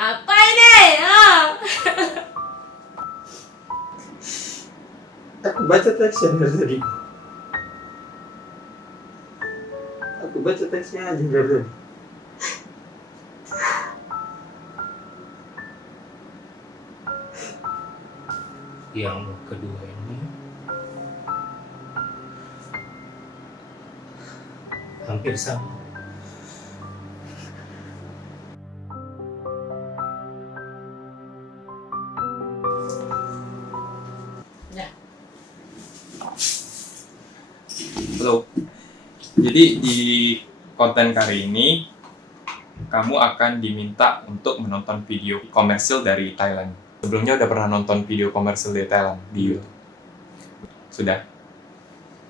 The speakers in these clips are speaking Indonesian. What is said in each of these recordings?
Apa ini? Ah. Aku baca teksnya dari tadi. Aku baca teksnya aja dari tadi. Yang kedua ini hampir sama. Halo. Jadi di konten kali ini kamu akan diminta untuk menonton video komersil dari Thailand. Sebelumnya udah pernah nonton video komersil dari Thailand di YouTube? Sudah?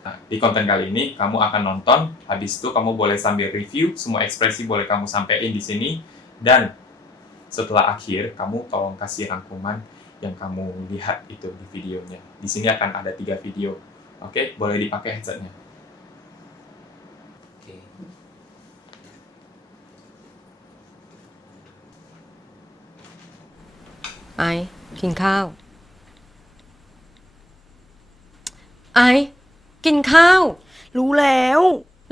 Nah, di konten kali ini kamu akan nonton, habis itu kamu boleh sambil review, semua ekspresi boleh kamu sampaikan di sini, dan setelah akhir kamu tolong kasih rangkuman yang kamu lihat itu di videonya. Di sini akan ada 3 video. Oke, boleh dipakai headsetnya. Oke.ไอกินข้าว ไอกินข้าว รู้แล้ว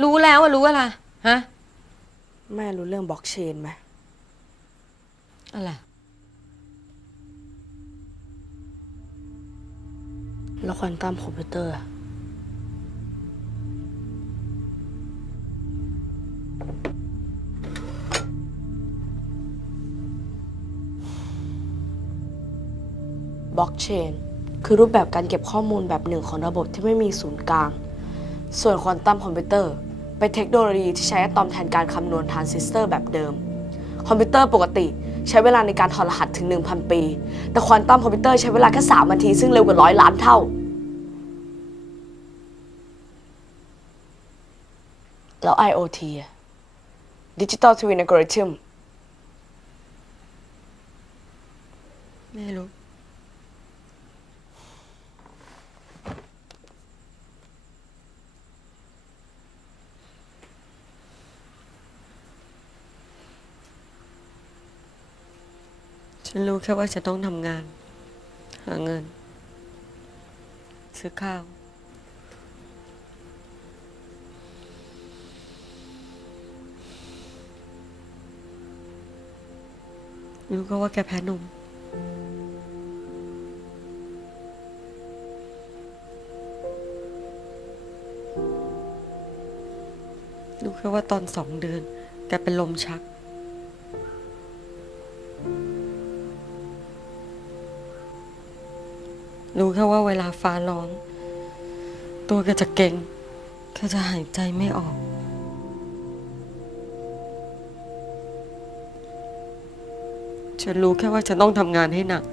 รู้แล้วอะรู้อะไรฮะ แม่รู้เรื่องบล็อกเชนไหม อะไร แล้วควอนตัมคอมพิวเตอร์อะบล็อกเชนคือรูปแบบการเก็บข้อมูลแบบหนึ่งของระบบที่ไม่มีศูนย์กลาง ส่วนควอนตัมคอมพิวเตอร์เป็นเทคโนโลยีที่ใช้อะตอมแทนการคำนวณทรานซิสเตอร์แบบเดิม คอมพิวเตอร์ปกติใช้เวลาในการถอดรหัสถึง 1,000 ปี แต่ควอนตัมคอมพิวเตอร์ใช้เวลาแค่ 3 นาทีซึ่งเร็วกว่า100 ล้านเท่า แล้ว IoT อะ Digital Twin Algorithm ไม่รู้ ฉันรู้แค่ว่าฉันต้องทำงาน หาเงิน ซื้อข้าว รู้ก็ว่าแกแพ้นม รู้แค่ว่าตอน2 เดือน แกเป็นลมชัก รู้แค่ว่าเวลาฟ้าร้อง ตัวแกจะเก่งแกจะหายใจไม่ออก ฉันรู้แค่ว่าฉันต้องทำงานให้หนัก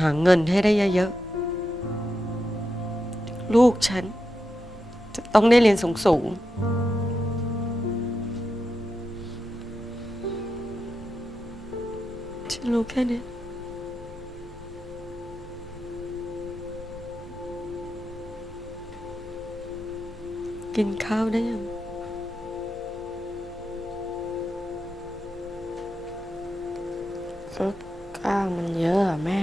หาเงินให้ได้เยอะๆ ลูกฉัน จะต้องได้เรียนสูงๆ ฉันรู้แค่นี้ กินข้าวได้ยัง ก็กล้างมันเยอะอะแม่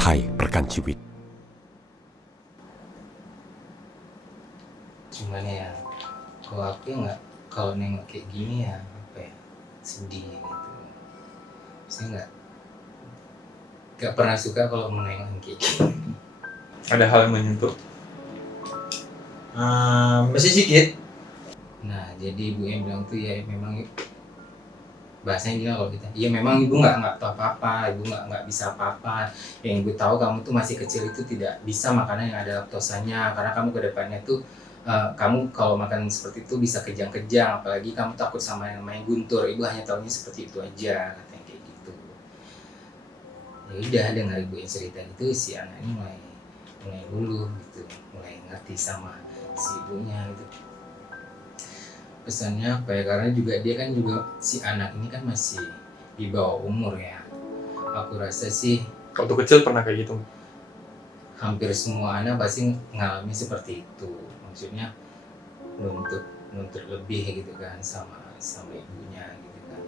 ไทยประกันชีวิต Cuman ya kalau aku ya nggak, kalau nengok kayak gini ya apa ya, sedih gitu. Saya nggak pernah suka kalau menengok yang kayak gini. Ada hal yang menyentuh? Masih sedikit. Nah jadi ibu yang bilang tuh ya memang bahasanya gimana kalau kita, ya memang ibu nggak tahu apa-apa, ibu nggak bisa apa-apa. Yang ibu tahu kamu tuh masih kecil itu tidak bisa makanan yang ada laktosanya, karena kamu kedepannya tuh kamu kalau makan seperti itu bisa kejang-kejang, apalagi kamu takut sama yang namanya guntur. Ibu hanya tahunya seperti itu aja, katanya kayak gitu. Ya udah dengar ibu yang cerita itu, si anak ini mulai mulai dulu gitu, mulai ngerti sama si ibunya gitu. Pesannya apa ya, karena juga dia kan juga si anak ini kan masih di bawah umur ya. Aku rasa sih Waktu kecil pernah kayak gitu? hampir semua anak pasti mengalami seperti itu. Maksudnya nuntut lebih gitu kan sama ibunya gitu kan.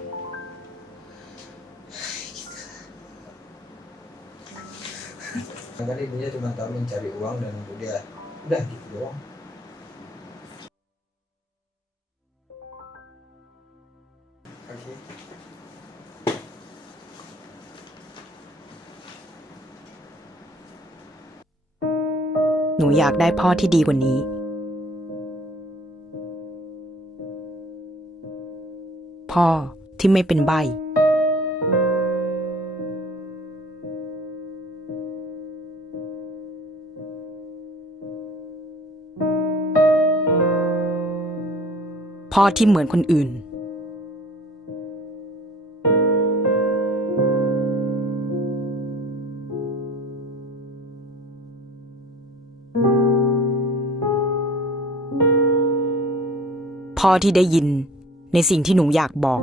Kan ibunya cuma tahu mencari uang dan udah gitu doang. Oke. หนูอยากได้พ่อที่ดีกว่านี้ พ่อที่ไม่เป็นใบ้ พ่อที่เหมือนคนอื่น พ่อที่ได้ยินในสิ่งที่หนูอยากบอก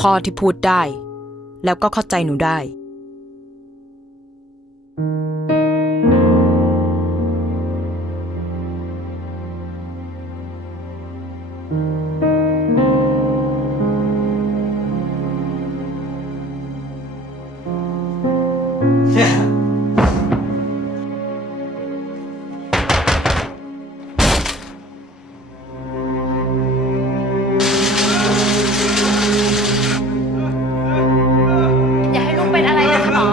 พ่อที่พูดได้ แล้วก็เข้าใจหนูได้ อย่าให้ลูกเป็นอะไรนะคะหมอ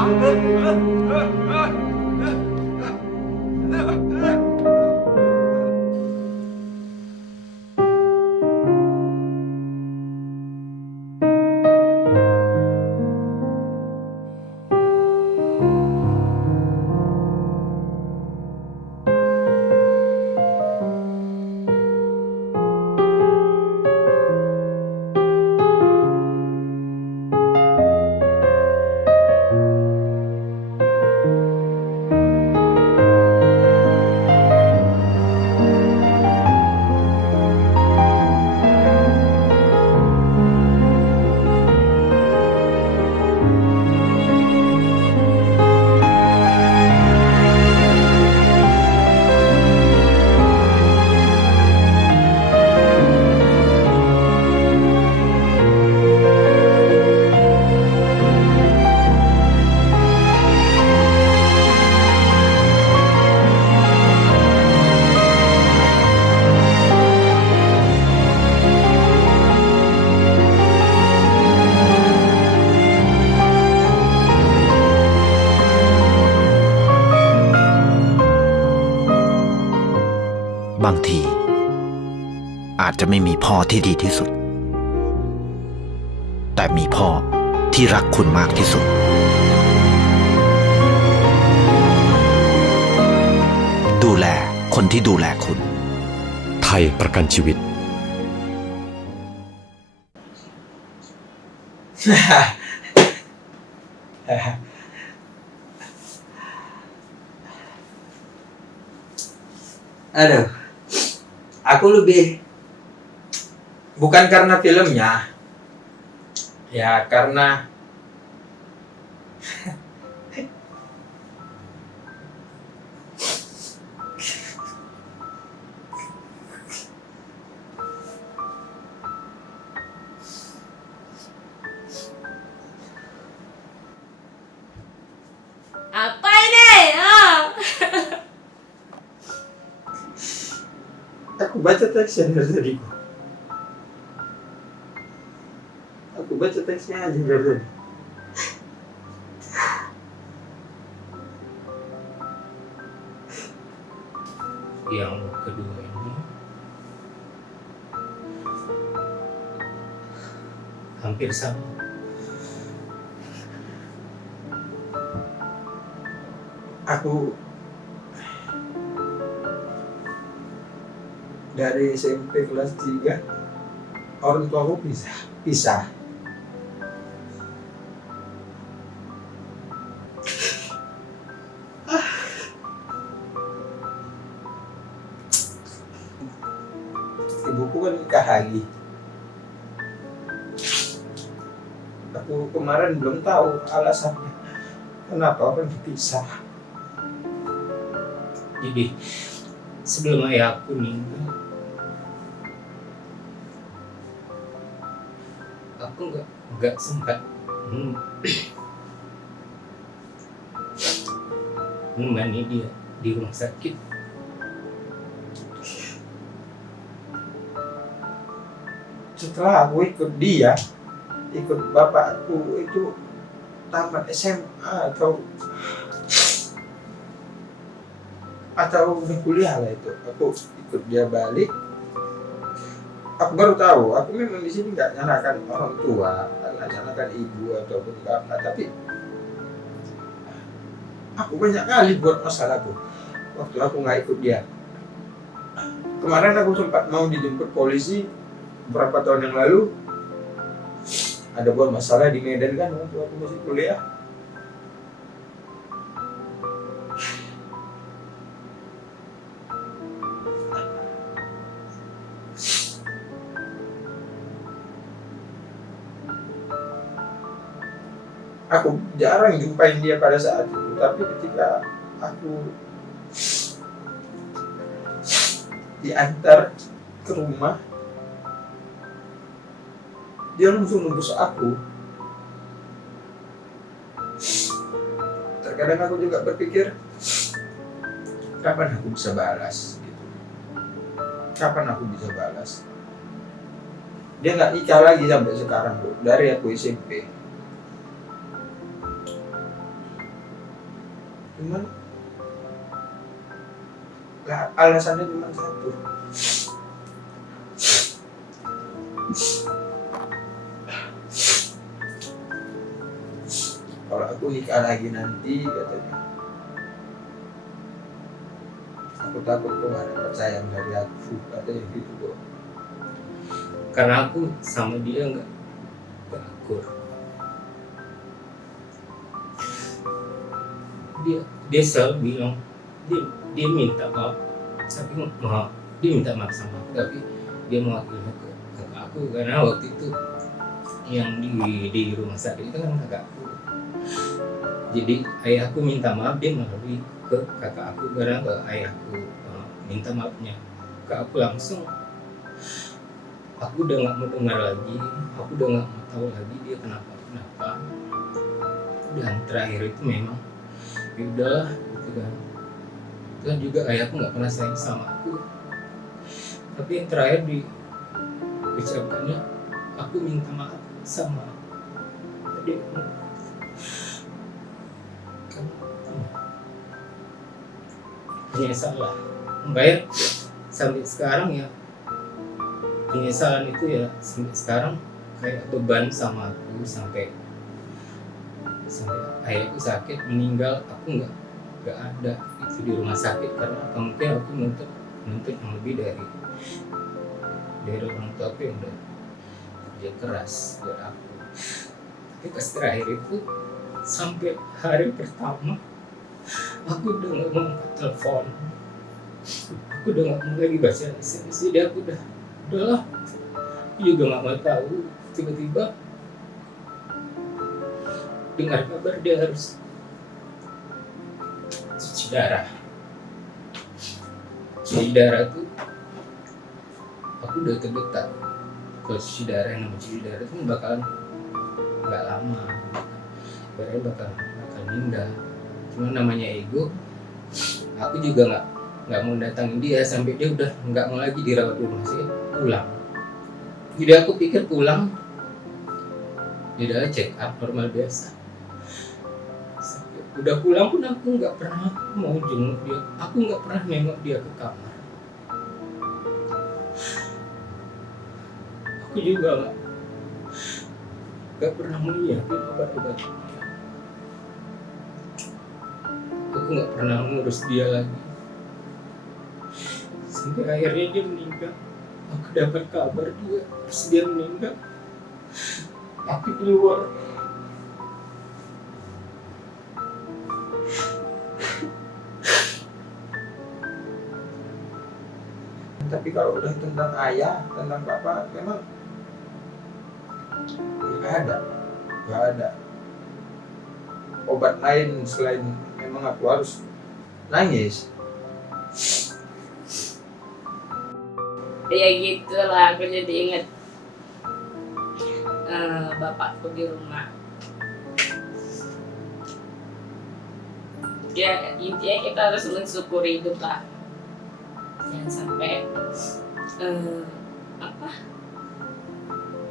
บางทีอาจจะไม่มีพ่อที่ดีที่สุด แต่มีพ่อที่รักคุณมากที่สุด ดูแลคนที่ดูแลคุณ ไทยประกันชีวิต Aduh, aku lebih bukan karena filmnya, ya karena Apa ini? aku baca teksnya dari tadi. Aku baca teksnya aja dari tadi. Yang kedua ini hampir sama. Aku dari SMP kelas 3 orang tua aku pisah. Ibuku kan nikah lagi. Aku kemarin belum tahu alasannya kenapa orang dipisah. Jadi sebelum ayah aku meninggal, aku nggak sempat menemani dia di rumah sakit. Setelah aku ikut bapakku itu tamat SMA atau udah kuliah lah itu, aku ikut dia balik. Aku baru tahu, aku memang di sini nggak nyalakan orang tua, nggak nyalakan ibu ataupun kakak, tapi aku banyak kali buat masalahku waktu aku nggak ikut dia. Kemarin aku sempat mau dijemput polisi beberapa tahun yang lalu, ada buat masalah di Medan kan waktu aku masih kuliah. Aku jarang jumpain dia pada saat itu, tapi ketika aku diantar ke rumah, dia langsung nembus aku. Terkadang aku juga berpikir, kapan aku bisa balas gitu. Kapan aku bisa balas? Dia nggak nikah lagi sampai sekarang, Bu, dari aku SMP. Cuman alasannya cuma satu. Kalau aku nikah lagi nanti, katanya, aku takut kok gak dapat sayang dari aku, katanya gitu kok. Karena aku sama dia nggak akur. Dia selalu bilang dia minta maaf, tapi dia minta maaf sama aku, tapi dia mewakili ke kakak aku, karena waktu itu yang di rumah sakit itu kan kakakku. Jadi ayahku minta maaf, dia melalui ke kakak aku, karena ke ayahku minta maafnya ke aku langsung. Aku udah nggak mau dengar lagi, aku udah nggak mau tahu lagi dia kenapa. Dan terakhir itu memang ya udahlah gitu kan. Dan juga ayahku nggak pernah sayang sama aku. Tapi yang terakhir diucapkannya, aku minta maaf sama adikmu. Punya salah membayar sampai sekarang ya, penyesalan itu ya sampai sekarang kayak beban sama aku, sampai ayahku sakit meninggal, aku nggak ada itu di rumah sakit karena mungkin aku nuntut yang lebih dari orang tua aku yang udah kerja keras buat aku. Tapi pas terakhir itu sampai hari pertama aku udah nggak mau angkat telepon, aku udah nggak mau lagi baca SMS. Jadi aku udahlah, aku juga nggak mau tahu. Tiba-tiba dengar kabar dia harus cuci darah. Cuci darah tuh aku udah terdetak. Kalau cuci darah, yang namanya cuci darah itu bakalan nggak lama, barangnya bakal meninggal. Cuma namanya ego, aku juga nggak mau datangin dia sampai dia udah nggak mau lagi dirawat di rumah sakit, pulang. Jadi aku pikir pulang, dia udah check up normal biasa. Sampai udah pulang pun aku nggak pernah mau jenguk dia, aku nggak pernah nengok dia ke kamar. Aku juga nggak pernah menyiapin obat-obatnya. Aku nggak pernah ngurus dia lagi. Sampai akhirnya dia meninggal. Aku dapat kabar dia dia meninggal. Tapi di luar. Tapi kalau udah tentang ayah, tentang papa, memang nggak ada obat lain selain memang aku harus nangis. Ya gitulah, aku jadi inget bapakku di rumah. Ya intinya kita harus mensyukuri hidup lah, jangan sampai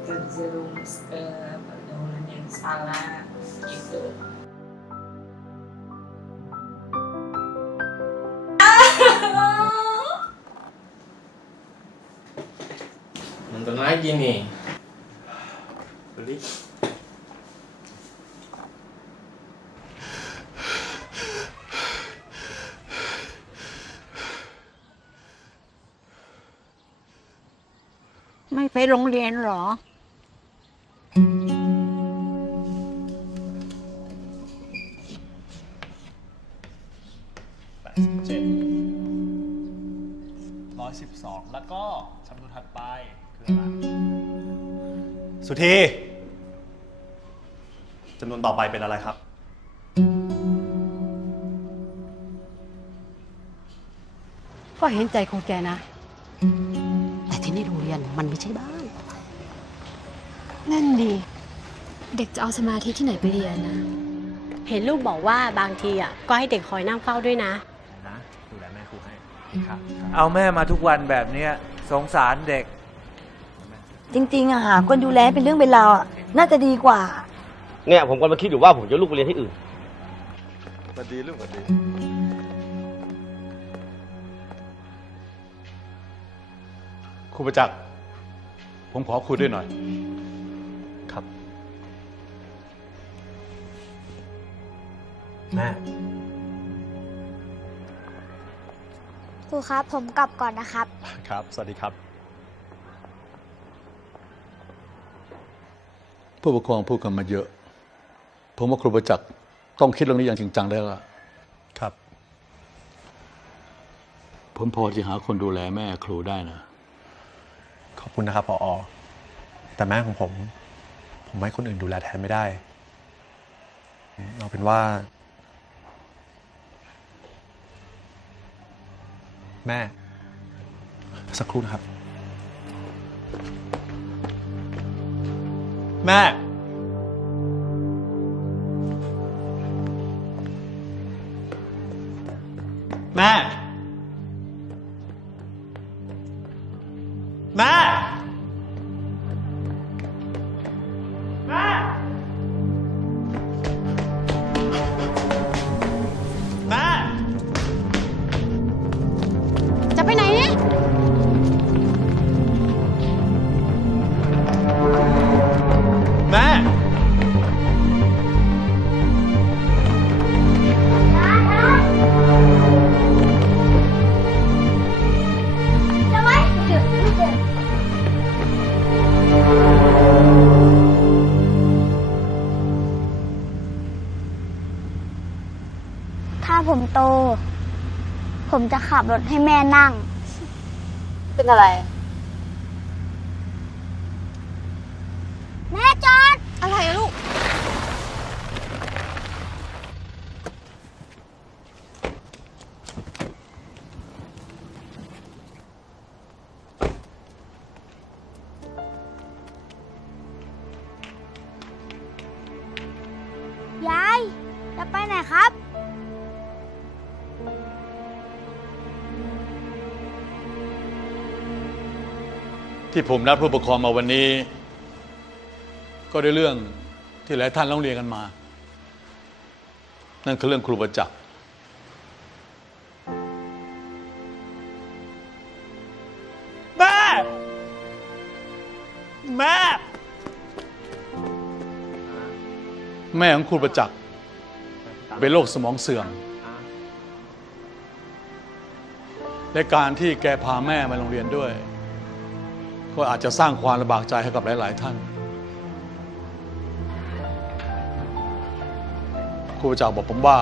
terjerumus ke pergaulan yang salah gitu. Nonton lagi nih. Beli.ไม่ไปโรงเรียนหรอ 112 แล้วก็จำนวนถัดไปคืออะไรสุธีจำนวนต่อไปเป็นอะไรครับ ก็เห็นใจของแกนะ แต่ที่นี่โรงเรียนมันไม่ใช่บ้าน นั่นดีเด็กจะเอาสมาธิที่ไหนไปเรียนนะ เห็นลูกบอกว่าบางทีก็ให้เด็กคอยนั่งเฝ้าด้วยนะ นะดูแลแม่ครูให้ครับ เอาแม่มาทุกวันแบบเนี้ยสงสารเด็ก จริงๆหาคนดูแลเป็นเรื่องเป็นราวน่าจะดีกว่า เนี่ยผมกำลังคิดอยู่ว่าผมจะลูกไปเรียนที่อื่น สวัสดีลูกสวัสดี ครูประจักษ์ผมขอคุยด้วยหน่อย ครับแม่ ครูครับผมกลับก่อนนะครับ ครับสวัสดีครับ ผู้ปกครองพูดกันมาเยอะ ผมว่าครูประจักษ์ต้องคิดเรื่องนี้อย่างจริงจังได้แล้ว ครับ ผมพอจะหาคนดูแลแม่ครูได้นะ ขอบคุณนะครับผอ.แต่แม่ของผมให้คนอื่นดูแลแทนไม่ได้เอาเป็นว่าแม่สักครู่นะครับแม่แม่แม่แม่แม่ จะไปไหนเนี่ย แม่ ถ้าผมโต ผมจะขับรถให้แม่นั่ง เป็นอะไร แม่จอด อะไรอะลูก ยาย จะไปไหนครับ ที่ผมนัดผู้ปกครองมาวันนี้ ก็ด้วยเรื่องที่หลายท่านร้องเรียนกันมา นั่นคือเรื่องครูประจักษ์ แม่ แม่ แม่ของครูประจักษ์เป็นโรคสมองเสื่อม และการที่แกพาแม่มาโรงเรียนด้วย ก็อาจจะสร้างความลำบากใจให้กับหลายๆท่านครูประจักษ์บอกผมว่า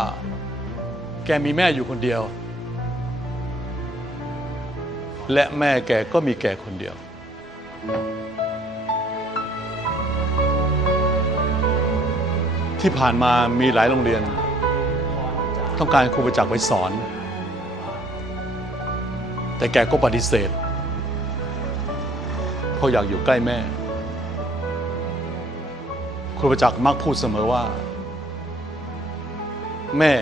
แกมีแม่อยู่คนเดียว และแม่แกก็มีแกคนเดียว ที่ผ่านมามีหลายโรงเรียน ต้องการครูประจักษ์ไปสอน แต่แกก็ปฏิเสธเพราะอยากอยู่ใกล้แม่ ครูประจักษ์มักพูดเสมอว่า แม่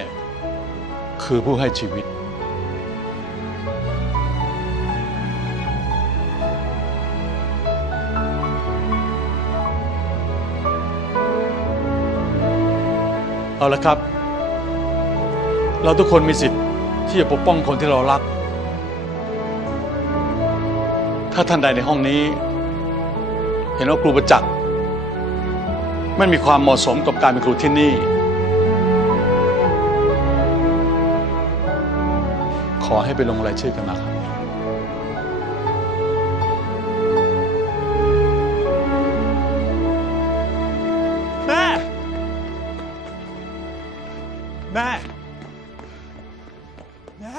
คือผู้ให้ชีวิต เอาละครับ เราทุกคนมีสิทธิ์ที่จะปกป้องคนที่เรารัก ถ้าท่านใดในห้องนี้ เห็นว่าครูประจักษ์ไม่มีความเหมาะสมกับการเป็นครูที่นี่ ขอให้ไปลงรายชื่อกันนะครับ แม่ แม่ แม่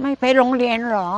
ไม่ไปโรงเรียนเหรอ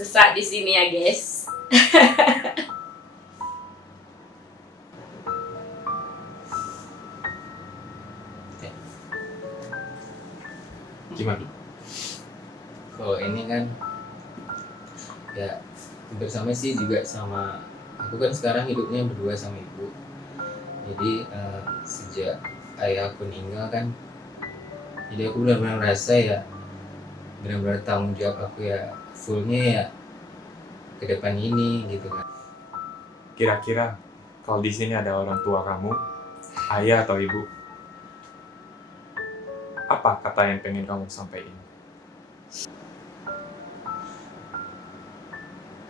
Susah di sini ya guys. Gimana? Kalau ini kan ya bersama sih juga sama aku kan sekarang hidupnya berdua sama ibu. Jadi sejak ayah aku meninggal kan, jadi aku benar-benar merasa ya benar-benar tanggung jawab aku ya fullnya ya ke depan ini gitu kan. Kira-kira kalau di sini ada orang tua kamu, ayah atau ibu, apa kata yang pengen kamu sampaikan?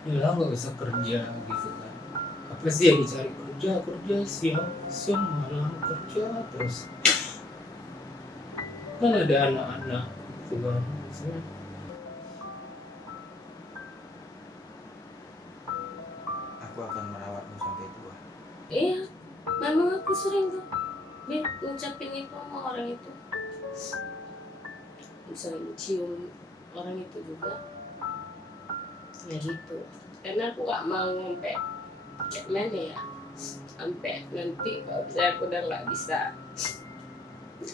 Ya nggak usah kerja gitu kan. Apa sih yang dicari kerja siang malam kerja terus. Kan ada anak-anak gitu kan. Aku akan merawatmu sampai tua. Iya, memang aku sering tuh ngucapin itu sama orang itu. Sering cium orang itu juga. Ya gitu. Karena aku gak mau sampai gimana ya, sampai nanti kalau misalnya aku udah gak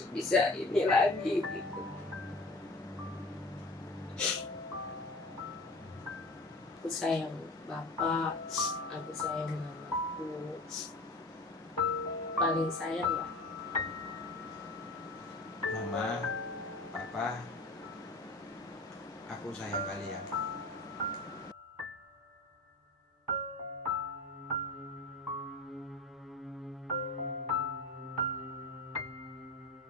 bisa ini lagi gitu. Aku sayang bapak, aku sayang mamaku, paling sayang lah. Mama, papa, aku sayang kalian.